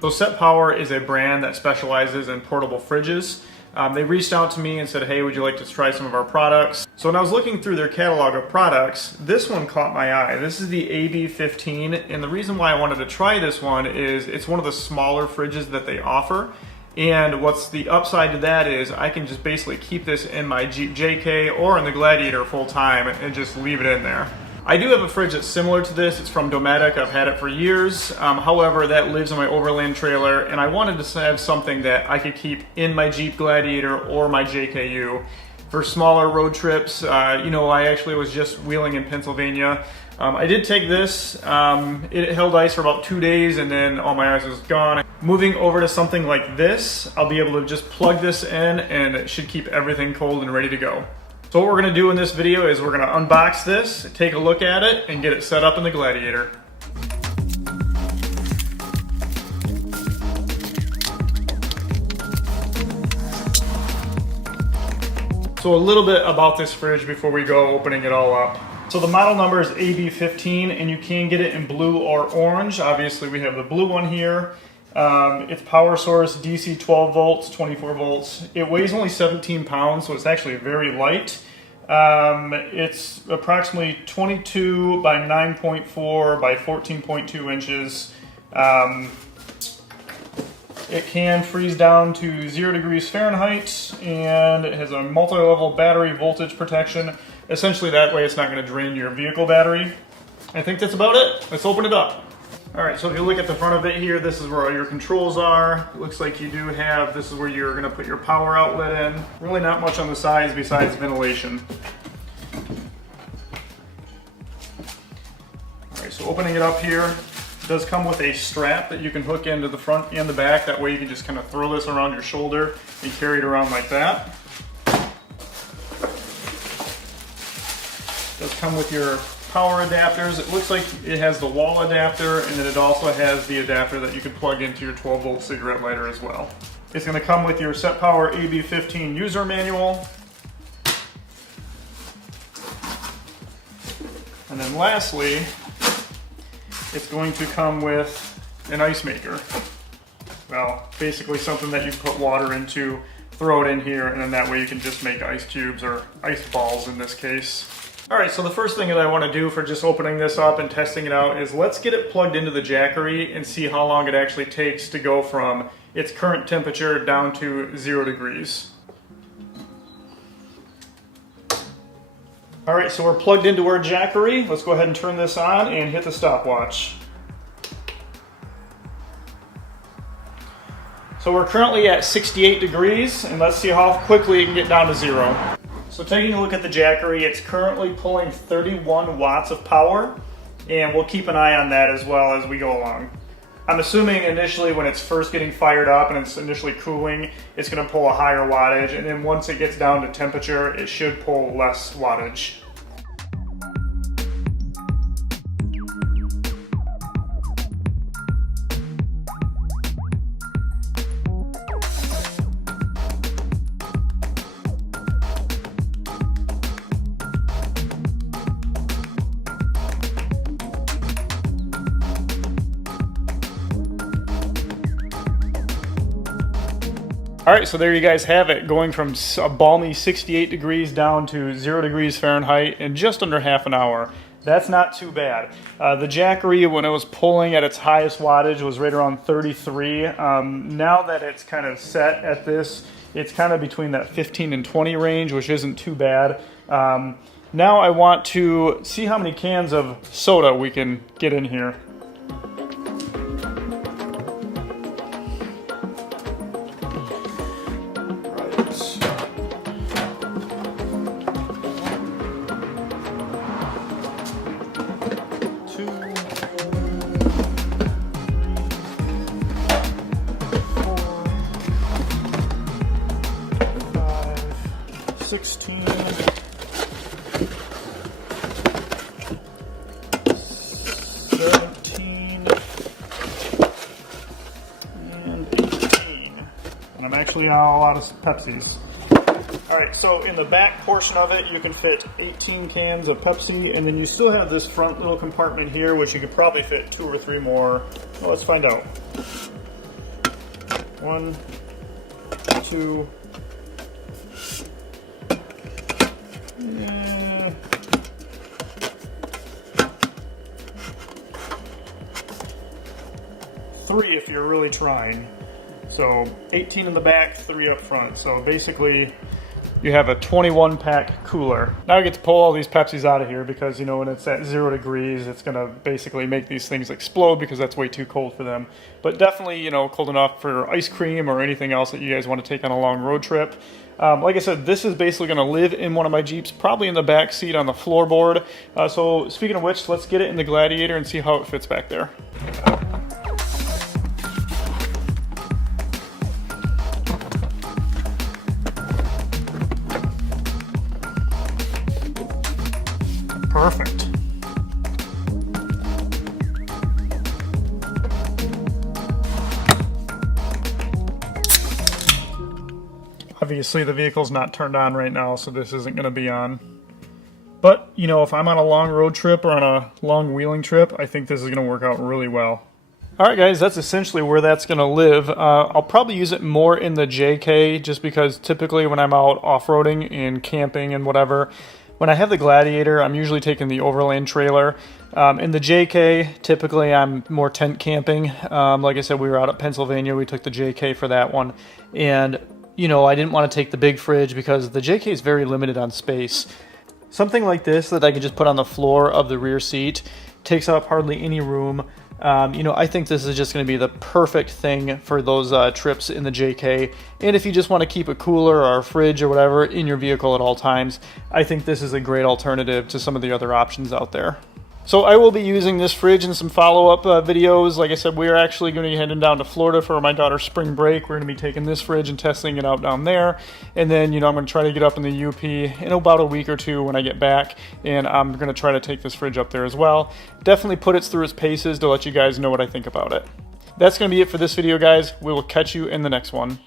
So SetPower is a brand that specializes in portable fridges. They reached out to me and said, hey, would you like to try some of our products? So when I was looking through their catalog of products, this one caught my eye. This is the AB15, and the reason why I wanted to try this one is it's one of the smaller fridges that they offer. And what's the upside to that is I can just basically keep this in my Jeep JK or in the Gladiator full time and just leave it in there. I do have a fridge that's similar to this. It's from Dometic. I've had it for years. However, that lives in my overland trailer, and I wanted to have something that I could keep in my Jeep Gladiator or my JKU for smaller road trips. I actually was just wheeling in Pennsylvania. I did take this. It held ice for about 2 days, and then all my ice was gone. Moving over to something like this, I'll be able to just plug this in, and it should keep everything cold and ready to go. So what we're going to do in this video is we're going to unbox this, take a look at it, and get it set up in the Gladiator. So a little bit about this fridge before we go opening it all up. So the model number is AB15, and you can get it in blue or orange. Obviously we have the blue one here. It's power source, DC 12 volts, 24 volts. It weighs only 17 pounds, so it's actually very light. It's approximately 22 by 9.4 by 14.2 inches. It can freeze down to 0 degrees Fahrenheit, and it has a multi-level battery voltage protection. Essentially that way it's not going to drain your vehicle battery. I think that's about it. Let's open it up. Alright, so if you look at the front of it here, this is where all your controls are. It looks like you do have, this is where you're going to put your power outlet in. Really not much on the sides besides ventilation. Alright, so opening it up here, it does come with a strap that you can hook into the front and the back. That way you can just kind of throw this around your shoulder and carry it around like that. It does come with your power adapters. It looks like it has the wall adapter, and then it also has the adapter that you can plug into your 12 volt cigarette lighter as well. It's going to come with your SetPower AB15 user manual. And then lastly, it's going to come with an ice maker. Well, basically something that you can put water into, throw it in here, and then that way you can just make ice cubes or ice balls in this case. Alright, so the first thing that I want to do for just opening this up and testing it out is let's get it plugged into the Jackery and see how long it actually takes to go from its current temperature down to 0 degrees. Alright, so we're plugged into our Jackery. Let's go ahead and turn this on and hit the stopwatch. So we're currently at 68 degrees, and let's see how quickly it can get down to 0. So taking a look at the Jackery, it's currently pulling 31 watts of power, and we'll keep an eye on that as well as we go along. I'm assuming initially when it's first getting fired up and it's initially cooling, it's going to pull a higher wattage, and then once it gets down to temperature, it should pull less wattage. Alright, so there you guys have it, going from a balmy 68 degrees down to 0 degrees Fahrenheit in just under half an hour. That's not too bad. The Jackery, when it was pulling at its highest wattage, was right around 33. Now that it's kind of set at this, it's kind of between that 15 and 20 range, which isn't too bad. Now I want to see how many cans of soda we can get in here. Two, 16, 17, and 18. And I'm actually out of Pepsis. Alright, so in the back portion of it, you can fit 18 cans of Pepsi, and then you still have this front little compartment here, which you could probably fit 2 or 3 more. Well, let's find out. 1, 2, 3 if you're really trying. So 18 in the back, 3 up front. So basically you have a 21 pack cooler. Now I get to pull all these Pepsis out of here because, you know, when it's at 0 degrees, it's gonna basically make these things explode because that's way too cold for them. But definitely, you know, cold enough for ice cream or anything else that you guys want to take on a long road trip. Like I said, this is basically gonna live in one of my Jeeps, probably in the back seat on the floorboard. So speaking of which, let's get it in the Gladiator and see how it fits back there. Perfect. Obviously the vehicle's not turned on right now, so this isn't going to be on. But, you know, if I'm on a long road trip or on a long wheeling trip, I think this is going to work out really well. Alright guys, that's essentially where that's going to live. I'll probably use it more in the JK just because typically when I'm out off-roading and camping and whatever, when I have the Gladiator, I'm usually taking the overland trailer. In the JK, typically I'm more tent camping. Like I said, we were out at Pennsylvania. We took the JK for that one. And, you know, I didn't want to take the big fridge because the JK is very limited on space. Something like this that I can just put on the floor of the rear seat takes up hardly any room. You know, I think this is just going to be the perfect thing for those trips in the JK. And if you just want to keep a cooler or a fridge or whatever in your vehicle at all times, I think this is a great alternative to some of the other options out there. So I will be using this fridge in some follow-up videos. Like I said, we're actually going to be heading down to Florida for my daughter's spring break. We're going to be taking this fridge and testing it out down there. And then, you know, I'm going to try to get up in the UP in about a week or two when I get back. And I'm going to try to take this fridge up there as well. Definitely put it through its paces to let you guys know what I think about it. That's going to be it for this video, guys. We will catch you in the next one.